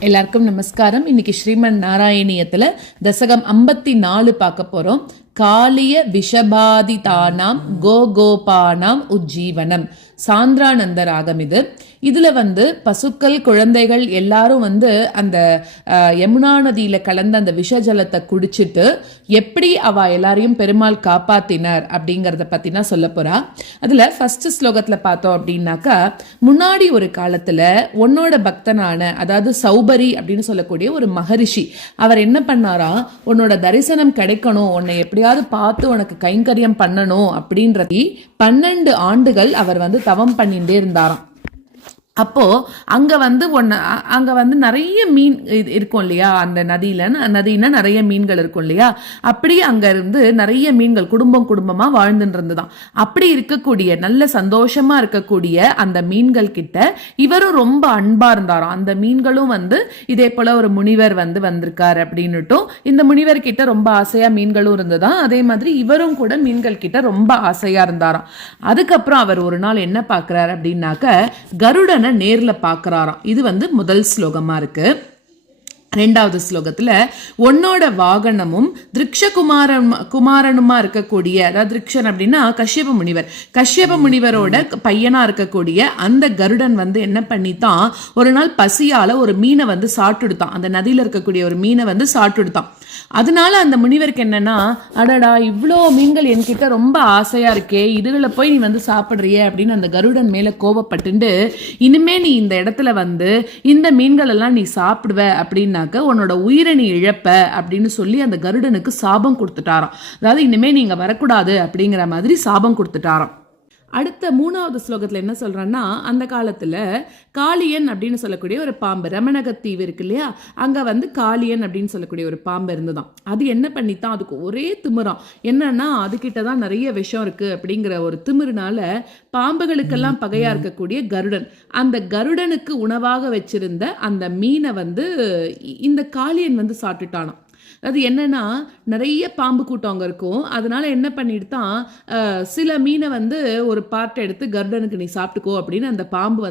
எல்லாருக்கும் நமஸ்காரம். இன்னைக்கு ஸ்ரீமன் நாராயணியத்தில் தசகம் 54 பார்க்க போகிறோம். காளிய விஷபாதிதானாம் கோபானாம் உஜ்ஜீவனம் சாந்திரானந்த ராகம் இது. இதில் பசுக்கள் குழந்தைகள் எல்லாரும் அந்த யமுனா நதியில் கலந்த அந்த விஷஜலத்தை குடிச்சிட்டு எப்படி அவ எல்லாரையும் பெருமாள் காப்பாத்தினார் அப்படிங்கிறத பற்றி தான் சொல்ல போகிறா. அதில் ஃபர்ஸ்ட் ஸ்லோகத்தில் பார்த்தோம் அப்படின்னாக்கா, முன்னாடி ஒரு காலத்தில் உன்னோட பக்தனான, அதாவது சௌபரி அப்படின்னு சொல்லக்கூடிய ஒரு மகரிஷி, அவர் என்ன பண்ணாரா, உன்னோட தரிசனம் கிடைக்கணும், உன்னை எப்படியாவது பார்த்து உனக்கு கைங்கரியம் பண்ணணும் அப்படின்றதி 12 ஆண்டுகள் அவர் தவம் பண்ணிட்டே இருந்தாராம். அப்போ அங்க நிறைய மீன் இருக்கும் இல்லையா, அந்த நதினா நிறைய மீன்கள் இருக்கும் இல்லையா, அப்படி அங்க இருந்து நிறைய மீன்கள் குடும்பமா வாழ்ந்துட்டு இருந்துதான். அப்படி இருக்கக்கூடிய நல்ல சந்தோஷமா இருக்கக்கூடிய அந்த மீன்கள் கிட்ட இவரும் ரொம்ப அன்பா இருந்தாராம். அந்த மீன்களும் இதே போல ஒரு முனிவர் வந்திருக்காரு அப்படின்னுட்டும் இந்த முனிவர் கிட்ட ரொம்ப ஆசையா மீன்களும் இருந்ததான். அதே மாதிரி இவரும் கூட மீன்கள் கிட்ட ரொம்ப ஆசையா இருந்தாராம். அதுக்கப்புறம் அவர் ஒரு நாள் என்ன பாக்குறாரு அப்படின்னாக்க, கருடனை நேர்ல பாக்குறாராம். இது முதல் ஸ்லோகமா இருக்கு. ரெண்டாவது ஸ்லோகத்துல உன்னோட வாகனமும் குமாரனுமா இருக்கக்கூடிய, அதாவது திருக்ஷன் அப்படின்னா கஷ்யப முனிவரோட பையனா இருக்கக்கூடிய அந்த கருடன் என்ன பண்ணித்தான், ஒரு நாள் பசியால ஒரு மீனை சாப்பிட்டுடுத்தான். அந்த நதியில இருக்கக்கூடிய ஒரு மீனை சாப்பிட்டுடுத்தான். அதனால அந்த முனிவருக்கு என்னன்னா, அடடா இவ்வளோ மீன்கள் என்கிட்ட ரொம்ப ஆசையா இருக்கே, இதுகளை போய் நீ சாப்பிடுறிய அப்படின்னு அந்த கருடன் மேல கோபப்பட்டு, இனிமே நீ இந்த இடத்துல இந்த மீன்கள் எல்லாம் நீ சாப்பிடுவ அப்படின்னாக்க உன்னோட உயிரை நீ இழப்ப அப்படின்னு சொல்லி அந்த கருடனுக்கு சாபம் கொடுத்துட்டாராம். அதாவது இனிமே நீங்க வரக்கூடாது அப்படிங்கிற மாதிரி சாபம் கொடுத்துட்டாராம். அடுத்த மூணாவது ஸ்லோகத்தில் என்ன சொல்றான்னா, அந்த காலத்துல காளியன் அப்படின்னு சொல்லக்கூடிய ஒரு பாம்பு, ரமணகத்தீவு இருக்கு இல்லையா, அங்க காளியன் அப்படின்னு சொல்லக்கூடிய ஒரு பாம்பு இருந்துதான். அது என்ன பண்ணித்தான், அதுக்கு ஒரே திமிரம் என்னன்னா, அதுகிட்டதான் நிறைய விஷம் இருக்கு அப்படிங்கிற ஒரு திமிருனால பாம்புகளுக்கெல்லாம் பகையா இருக்கக்கூடிய கருடன், அந்த கருடனுக்கு உணவாக வச்சிருந்த அந்த மீனை இந்த காளியன் சாப்பிட்டுட்டானாம். அது என்னன்னா, நிறைய பாம்பு கூட்டம் அங்கே இருக்கும். அதனால என்ன பண்ணிட்டுதான், சில மீனை ஒரு பார்ட்டை எடுத்து கருடனுக்கு நீ சாப்பிட்டுக்கோ அப்படின்னு அந்த பாம்பு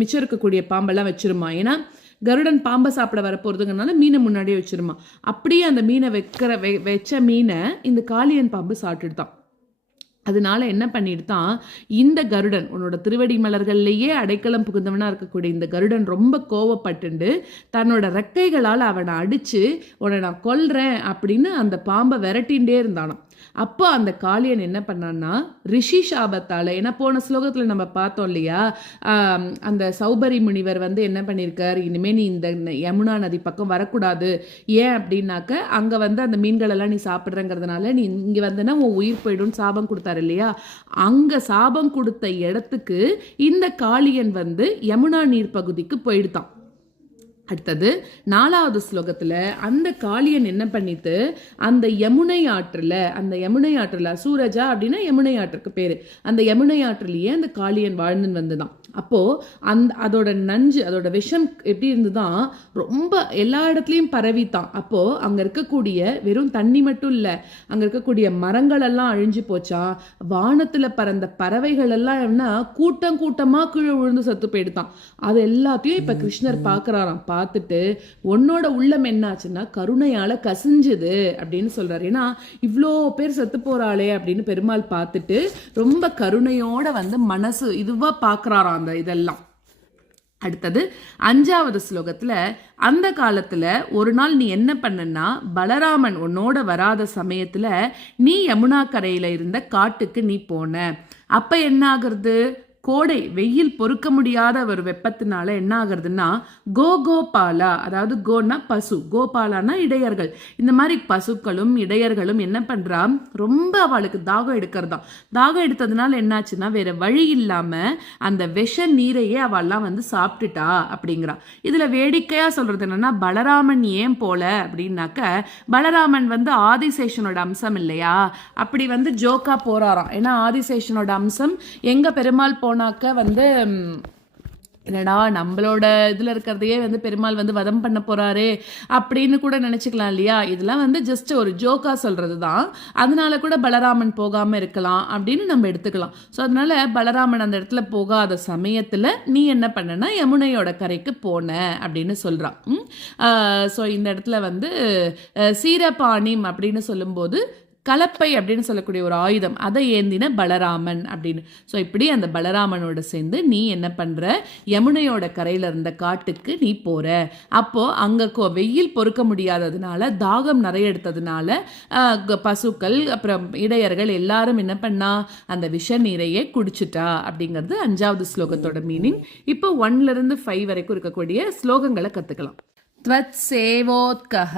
மிச்சம் இருக்கக்கூடிய பாம்பெல்லாம் வச்சிருமா. ஏன்னா கருடன் பாம்பை சாப்பிட வர போறதுங்கிறதுனால மீனை முன்னாடியே வச்சிருமா. அப்படியே அந்த மீனை வச்ச மீனை இந்த காளியன் பாம்பு சாப்பிட்டுட்டான். அதனால என்ன பண்ணிட்டுதான், இந்த கருடன், உன்னோட திருவடி மலர்கள்லேயே அடைக்கலம் புகுந்தவனா இருக்கக்கூடிய இந்த கருடன் ரொம்ப கோவப்பட்டு தன்னோட ரெக்கைகளால் அவனை அடிச்சு உன்னை நான் கொல்றேன் அப்படின்னு அந்த பாம்பை விரட்டின்ண்டே இருந்தானாம். அப்போ அந்த காளியன் என்ன பண்ணான்னா, ரிஷி சாபத்தால, ஏன்னா போன ஸ்லோகத்துல நம்ம பார்த்தோம் இல்லையா, அந்த சௌபரி முனிவர் என்ன பண்ணியிருக்கார், இனிமே நீ இந்த யமுனா நதி பக்கம் வரக்கூடாது, ஏன் அப்படின்னாக்க அங்க அந்த மீன்கள் எல்லாம் நீ சாப்பிட்றங்கிறதுனால நீ இங்க வந்தனா உன் உயிர் போயிடும் சாபம் கொடுத்தாரு இல்லையா. அங்க சாபம் கொடுத்த இடத்துக்கு இந்த காளியன் யமுனா நீர் பகுதிக்கு போயிடுதான். அடுத்தது நாலாவது ஸ்லோகத்துல அந்த காளியன் என்ன பண்ணிட்டு, அந்த யமுனை ஆற்றுல சூரஜா அப்படின்னா யமுனை ஆற்றுக்கு பேரு, அந்த யமுனை ஆற்றுலயே அந்த காளியன் வாழ்ந்துன்னு வந்துதான். அப்போ அதோட நஞ்சு, அதோட விஷம் எப்படி இருந்துதான், ரொம்ப எல்லா இடத்துலயும் பரவித்தான். அப்போ அங்க இருக்கக்கூடிய வெறும் தண்ணி மட்டும் இல்ல, அங்க இருக்கக்கூடிய மரங்கள் எல்லாம் அழிஞ்சு போச்சா, வானத்துல பறந்த பறவைகள் எல்லாம் என்ன கூட்டமா கீழே விழுந்து சத்து போயிடுதான். அது எல்லாத்தையும் இப்ப கிருஷ்ணர் பாக்குறாராம். பார்த்துட்டு உன்னோட உள்ளம் என்னாச்சுன்னா கருணையால கசிஞ்சுது அப்படின்னு சொல்றாரு. ஏன்னா இவ்வளோ பேர் செத்து போறாளே அப்படின்னு பெருமாள் பார்த்துட்டு ரொம்ப கருணையோட மனசு இதுவா பாக்குறாராம் அந்த இதெல்லாம். அடுத்தது அஞ்சாவது ஸ்லோகத்துல, அந்த காலத்துல ஒரு நாள் நீ என்ன பண்ணனா, பலராமன் உன்னோட வராத சமயத்துல நீ யமுனா கரையில இருந்த காட்டுக்கு நீ போன. அப்ப என்ன ஆகுறது, கோடை வெயில் பொறுக்க முடியாத ஒரு வெப்பத்தினால என்ன ஆகுறதுன்னா, கோபாலா, அதாவது கோனா பசு, கோபாலானா இடையர்கள், இந்த மாதிரி பசுக்களும் இடையர்களும் என்ன பண்றா, ரொம்ப அவளுக்கு தாகம் எடுக்கிறதாம். தாகம் எடுத்ததுனால என்னாச்சுன்னா, வேற வழி இல்லாம அந்த விஷ நீரையே அவள்லாம் சாப்பிட்டுட்டா அப்படிங்கிறா. இதுல வேடிக்கையா சொல்றது என்னன்னா, பலராமன் ஏன் போல அப்படின்னாக்க, பலராமன் ஆதிசேஷனோட அம்சம் இல்லையா, அப்படி ஜோக்கா போறாராம். ஏன்னா ஆதிசேஷனோட அம்சம் எங்க பெருமாள் போனாக்க என்னடா நம்மளோட இதில் இருக்கிறதையே வந்து பெருமாள் வந்து வதம் பண்ண போகிறாரே அப்படின்னு கூட நினச்சிக்கலாம் இல்லையா. இதெல்லாம் வந்து ஜஸ்ட் ஒரு ஜோக்காக சொல்கிறது தான். அதனால கூட பலராமன் போகாமல் இருக்கலாம் அப்படின்னு நம்ம எடுத்துக்கலாம். ஸோ அதனால பலராமன் அந்த இடத்துல போகாத சமயத்தில் நீ என்ன பண்ணனா யமுனையோட கரைக்கு போன அப்படின்னு சொல்கிறான். ஸோ இந்த இடத்துல வந்து சீரபாணிம் அப்படின்னு சொல்லும்போது கலப்பை அப்படின்னு சொல்லக்கூடிய ஒரு ஆயுதம், அதை ஏந்தின பலராமன் அப்படின்னு. ஸோ இப்படி அந்த பலராமனோட சேர்ந்து நீ என்ன பண்ணுற, யமுனையோட கரையில் இருந்த காட்டுக்கு நீ போகிற. அப்போது அங்கே வெயில் பொறுக்க முடியாததுனால, தாகம் நிறைய எடுத்ததுனால பசுக்கள் அப்புறம் இடையர்கள் எல்லாரும் என்ன பண்ணா, அந்த விஷ நீரையே குடிச்சிட்டா அப்படிங்கிறது 5வது ஸ்லோகத்தோட மீனிங். இப்போ 1லேருந்து 5 வரைக்கும் இருக்கக்கூடிய ஸ்லோகங்களை கற்றுக்கலாம். த்வத் சேவோத்கஹ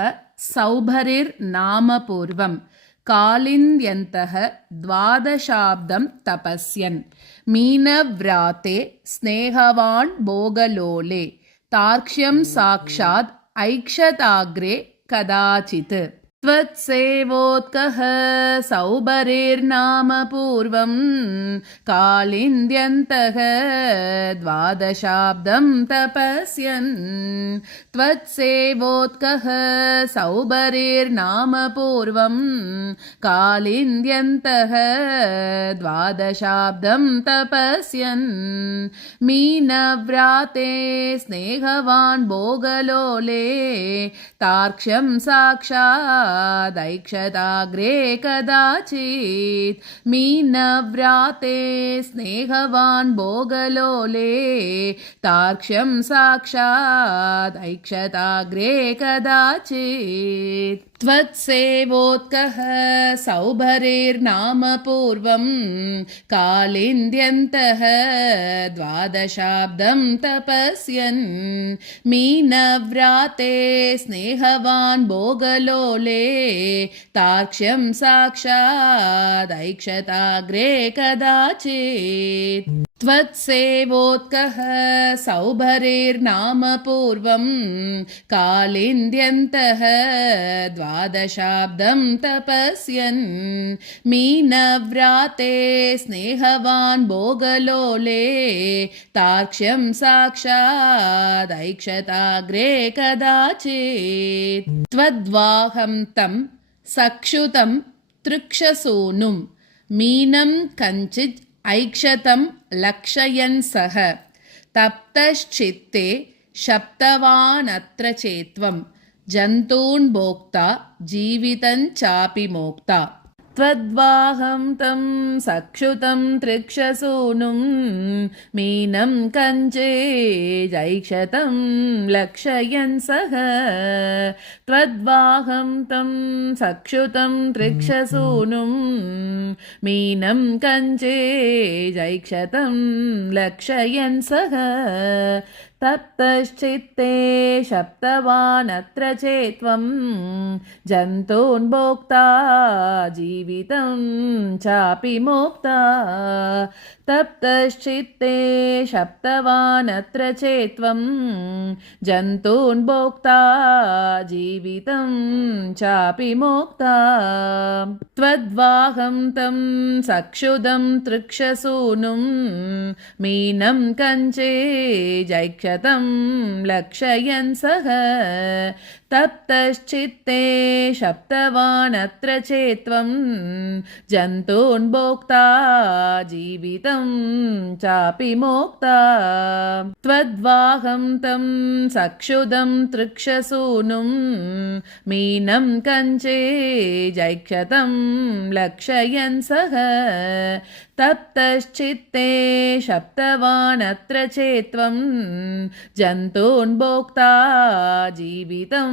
சௌபரிர் நாம பூர்வம் காலிந்யந்தஹ த்வாதசாப்தம் தபஸ்யன் மீனவ்ராதே ஸ்நேகவான் போகலோலே தார்க்ஷ்யம் சாக்ஷாத் ஐக்ஷதாக்ரே கதாச்சித். त्वत्सेवोत्कः सौबरेर्नाम पूर्वं कालिन्द्यन्तः द्वादशाब्दं तपस्यन्. त्वत्सेवोत्कः सौबरेर्नाम पूर्वं कालिन्द्यन्तः द्वादशाब्दं तपस्यन् मीनव्राते स्नेहवान् भोगलोले तार्क्ष्यं साक्षात् दैक्षताग्रे कदाचित्. मीनव्राते स्नेहवान् भोगलोले तार्क्ष्यं साक्षात् ऐक्षताग्रे कदाचित्. त्वत्सेवोत्कः सौभरेर्नाम पूर्वं कालिन्द्यन्तः द्वादशाब्दं तपस्यन् मीनव्राते स्नेहवान् भोगलोले तार्क्ष्यं साक्षात् ऐक्षताग्रे कदाचित्. त्वत्सेवोत्कः सौभरेर्नाम पूर्वं कालिन्द्यन्तः द्वादशाब्दं तपस्यन् मीनव्राते स्नेहवान् भोगलोले तार्क्ष्यं साक्षात् ऐक्षताग्रे कदाचित्. त्वद्वाहं तं सक्षुतं तृक्षसूनुं मीनं कञ्चित् ऐक्षतं लक्षयन् सः तप्तश्चित्ते शप्तवानत्र चेत्वं जन्तून् भोक्ता जीवितं चापि मोक्ता. त्वद्वाहं तं सक्षुतं तृक्षसूनुं मीनं कञ्चिदैक्षतं लक्षयन् सः. त्वद्वाहं तं सक्षुतं तृक्षसूनुं मीनं कञ्चिदैक्षतं लक्षयन् सः तप्तश्चित्ते शप्तवानत्र चेत्वं जन्तून् भोक्ता जीवितं चापि मोक्ता. तप्तश्चित्ते शप्तवानत्र चेत्वं जन्तून् भोक्ता जीवितं चापि मोक्ता. त्वद्वाहं तं सक्षुतं तृक्षसूनुं मीनं कञ्चिदैक्षतं लक्षयन् सः तप्तश्चित्ते शप्तवानत्र चेत्वं जन्तून् भोक्ता जीवितं चापि मोक्ता. त्वद्वाहं तं सक्षुतं तृक्षसूनुं मीनं कञ्चिदैक्षतं लक्षयन् सः तप्तश्चित्ते शप्तवानत्र चेत्वं जन्तून् भोक्ता जीवितं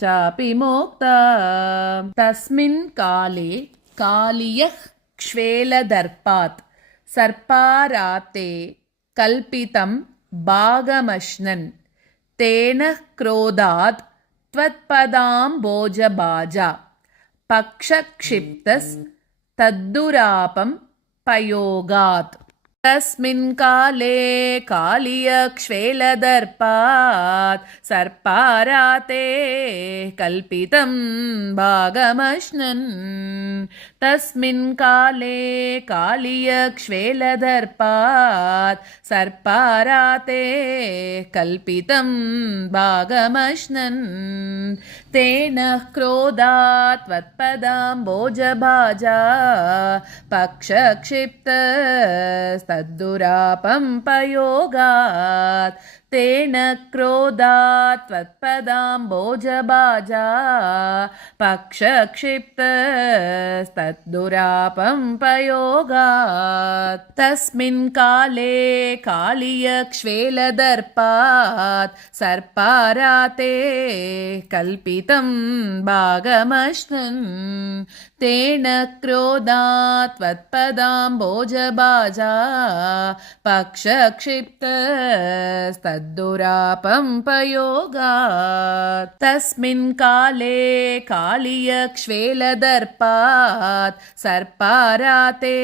चापि मोक्ता. तस्मिन् काले कालियः क्ष्वेलदर्पात् सर्पाराते कल्पितं भागमश्नन् तेन क्रोधात् त्वत्पदाम्बोजभाजा पक्षक्षिप्तस् तद्दुरापं पयोगात्. तस्मिन् काले कालियक्ष्वेलदर्पात् सर्पाराते कल्पितं भागमश्नन् तस्मिन् काले कालीयक्ष्वेलदर्पात् सर्पाराते कल्पितं भागमश्नन् तेन क्रोधात् त्वत्पदाम्बोजभाजा पक्षक्षिप्तस्तद्दुरापं पयोगात् तेन क्रोधात् त्वत्पदाम्बोजभाजा पक्षक्षिप्तस्तद्दुरापं पयोगात् तस्मिन् काले कालीयक्ष्वेलदर्पात् सर्पाराते कल्पितं भागमश्नन् तेन क्रोधात् त्वत्पदाम्बोजभाजा पक्षक्षिप्तस्तद्दुरापं पयोगात् तस्मिन् काले कालीयक्ष्वेलदर्पात् सर्पाराते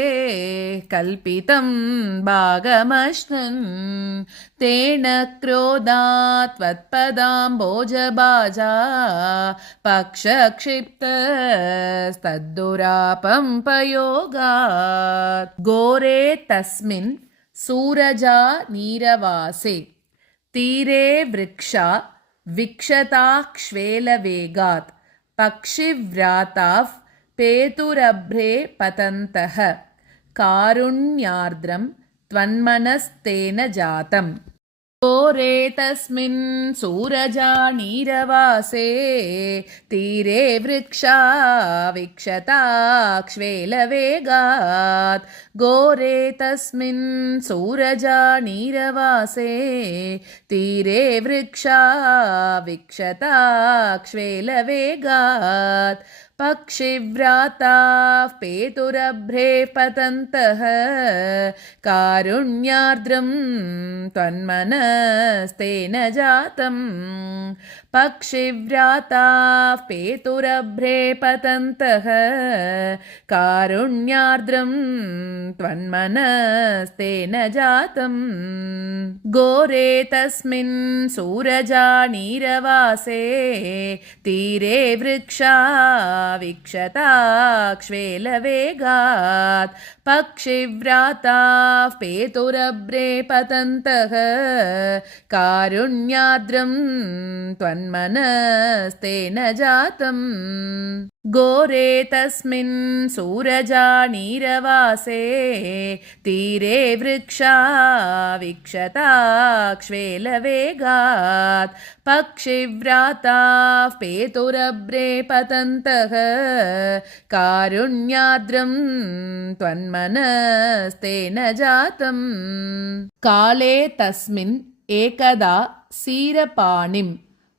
कल्पितं भागमश्नन् तेन क्रोधात् त्वत्पदाम्बोजभाजा पक्षक्षिप्तस्तद्दुरापं पयोगात् घोरे तस्मिन् सूरजा नीरवासे तीरे वृक्षा विक्षताक्ष्वेलवेगात् पक्षिव्राताः पेतुरभ्रे पतन्तः कारुण्यार्द्रं त्वन्मनस्तेन जातम् घोरे तस्मिन् सूरजा नीरवासे तीरे वृक्षा विक्षताक्ष्वेलवेगात् घोरे तस्मिन् सूरजा नीरवासे तीरे वृक्षा विक्षताक्ष्वेलवेगात् पक्षिव्राताः पेतुरभ्रे पतन्तः कारुण्यार्द्रं त्वन्मनस्तेन जातम् पक्षिव्राताः पेतुरभ्रे पतन्तः कारुण्यार्द्रं त्वन्मनस्तेन जातम् घोरे तस्मिन् सूरजा नीरवासे तीरे वृक्षा विक्षताक्ष्वेलवेगात् पक्षिव्राताः पेतुरभ्रे पतन्तः कारुण्यार्द्रं त्वन्मनस्तेन जातम् घोरे तस्मिन् सूरजा नीरवासे तीरे वृक्षा विक्षताक्ष्वेलवेगात् पक्षिव्राताः पेतुरभ्रे पतन्तः कारुण्यार्द्रं त्वन्मनस्तेन जातम् काले तस्मिन् एकदा सीरपाणिं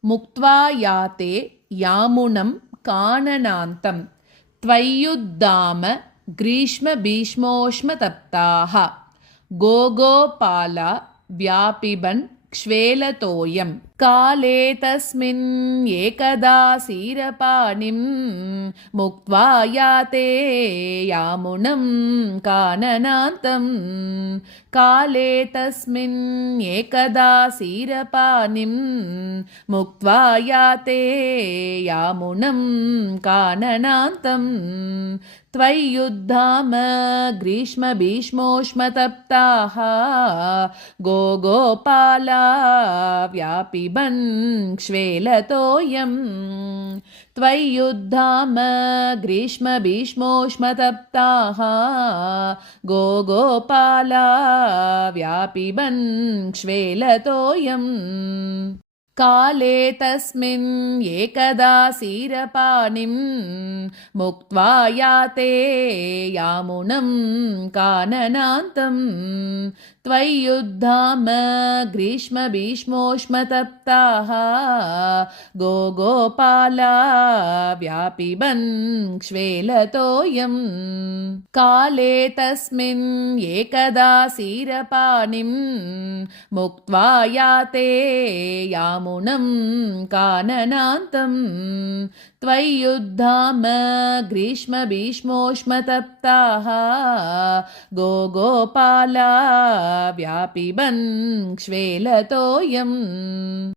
मुक्त्वा याते यामुनं काननान्तं त्वय्युद्दाम ग्रीष्मभीष्मोष्मतप्ताः गोगोपाला व्यापिबन् क्ष्वेलतोयम् काले तस्मिन् एकदा सीरपाणिं मुक्त्वा याते यामुनं काननान्तं काले तस्मिन् एकदा सीरपाणिं मुक्त्वा याते यामुनं काननान्तं त्वय्युद्धाम ग्रीष्मभीष्मोष्मतप्ताः गोगोपाला व्यापिबन् क्ष्वेलतोयम् त्वय्युद्धाम ग्रीष्मभीष्मोष्मतप्ताः गोगोपाला व्यापिबन् क्ष्वेलतोयम् काले तस्मिन् एकदा सीरपाणिं मुक्त्वा याते यामुनं काननान्तं त्वय्युद्धाम ग्रीष्मभीष्मोष्मतप्ताः गोगोपाला व्यापिबन् क्ष्वेलतोयम् काले तस्मिन् एकदा सीरपाणिं मुक्त्वा याते यामुनं काननान्तं त्वय्युद्धाम ग्रीष्मभीष्मोष्मतप्ताः गोगोपाला व्यापिबन् क्ष्वेलतोयम्